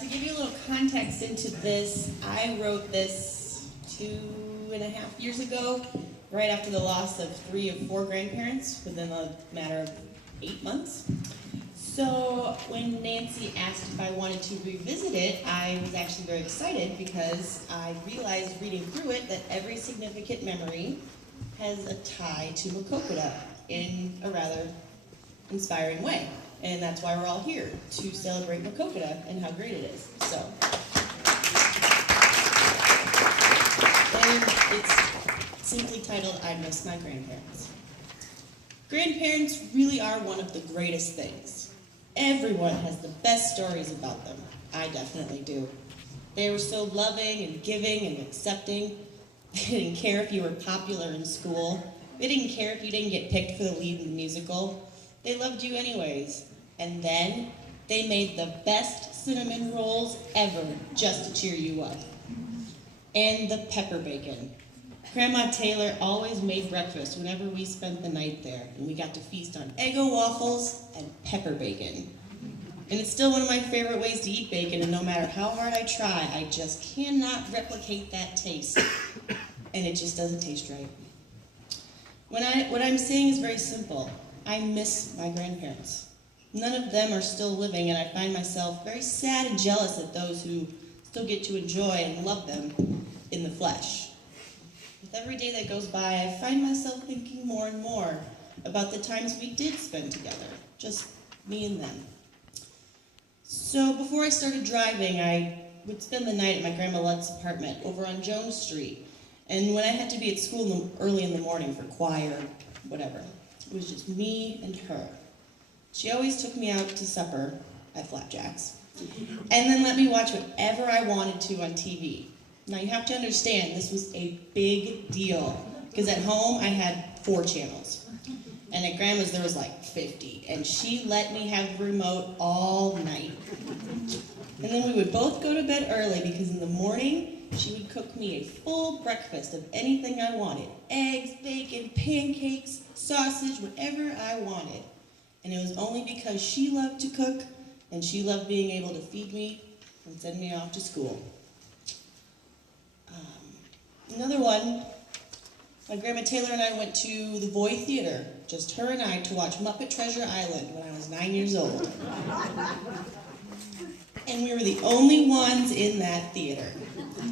To give you a little context into this, I wrote this 2.5 years ago, right after the loss of 3 of 4 grandparents within a matter of 8 months. So when Nancy asked if I wanted to revisit it, I was actually very excited because I realized reading through it that every significant memory has a tie to Makokota in a rather inspiring way. And that's why we're all here, to celebrate Makokota and how great it is. So, and it's simply titled, I Miss My Grandparents. Grandparents really are one of the greatest things. Everyone has the best stories about them. I definitely do. They were so loving and giving and accepting. They didn't care if you were popular in school. They didn't care if you didn't get picked for the lead in the musical. They loved you anyways. And then they made the best cinnamon rolls ever just to cheer you up. And the pepper bacon. Grandma Taylor always made breakfast whenever we spent the night there, and we got to feast on Eggo waffles and pepper bacon. And it's still one of my favorite ways to eat bacon, and no matter how hard I try, I just cannot replicate that taste. And it just doesn't taste right. What I'm saying is very simple. I miss my grandparents. None of them are still living, and I find myself very sad and jealous at those who still get to enjoy and love them in the flesh. With every day that goes by, I find myself thinking more and more about the times we did spend together, just me and them. So before I started driving, I would spend the night at my Grandma Luett's apartment over on Jones Street. And when I had to be at school early in the morning for choir, whatever, it was just me and her. She always took me out to supper at Flapjack's, and then let me watch whatever I wanted to on TV. Now you have to understand, this was a big deal, because at home I had 4 channels, and at Grandma's there was like 50, and she let me have the remote all night. And then we would both go to bed early, because in the morning she would cook me a full breakfast of anything I wanted. Eggs, bacon, pancakes, sausage, whatever I wanted. And it was only because she loved to cook and she loved being able to feed me and send me off to school. Another one, my Grandma Taylor and I went to the Boy Theater, just her and I, to watch Muppet Treasure Island when I was 9 years old. And we were the only ones in that theater.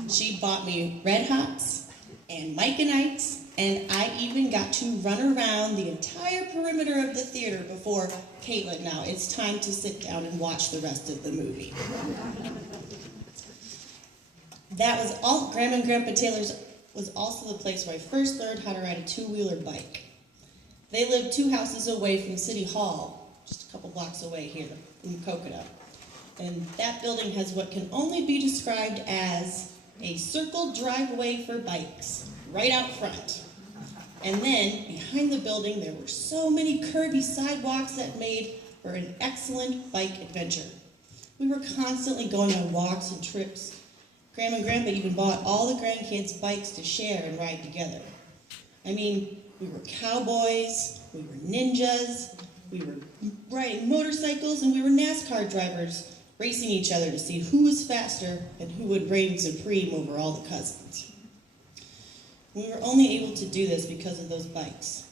She bought me Red Hots and Mike and Ike's, and I even got to run around the entire perimeter of the theater before, Kaitlin, now it's time to sit down and watch the rest of the movie. That was all. Grandma and Grandpa Taylor's was also the place where I first learned how to ride a 2-wheeler bike. They lived 2 houses away from City Hall, just a couple blocks away here in Makokota. And that building has what can only be described as a circle driveway for bikes, right out front. And then, behind the building, there were so many curvy sidewalks that made for an excellent bike adventure. We were constantly going on walks and trips. Grandma and Grandpa even bought all the grandkids bikes to share and ride together. I mean, we were cowboys, we were ninjas, we were riding motorcycles, and we were NASCAR drivers, racing each other to see who was faster and who would reign supreme over all the cousins. We were only able to do this because of those bikes.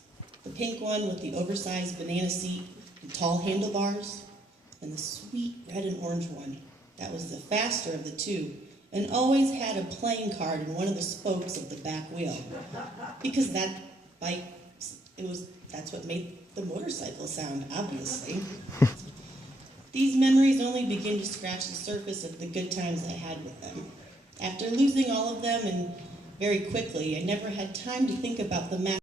The pink one with the oversized banana seat and tall handlebars, and the sweet red and orange one that was the faster of the 2, and always had a playing card in one of the spokes of the back wheel. Because that bike, that's what made the motorcycle sound, obviously. These memories only begin to scratch the surface of the good times I had with them. After losing all of them, and very quickly, I never had time to think about the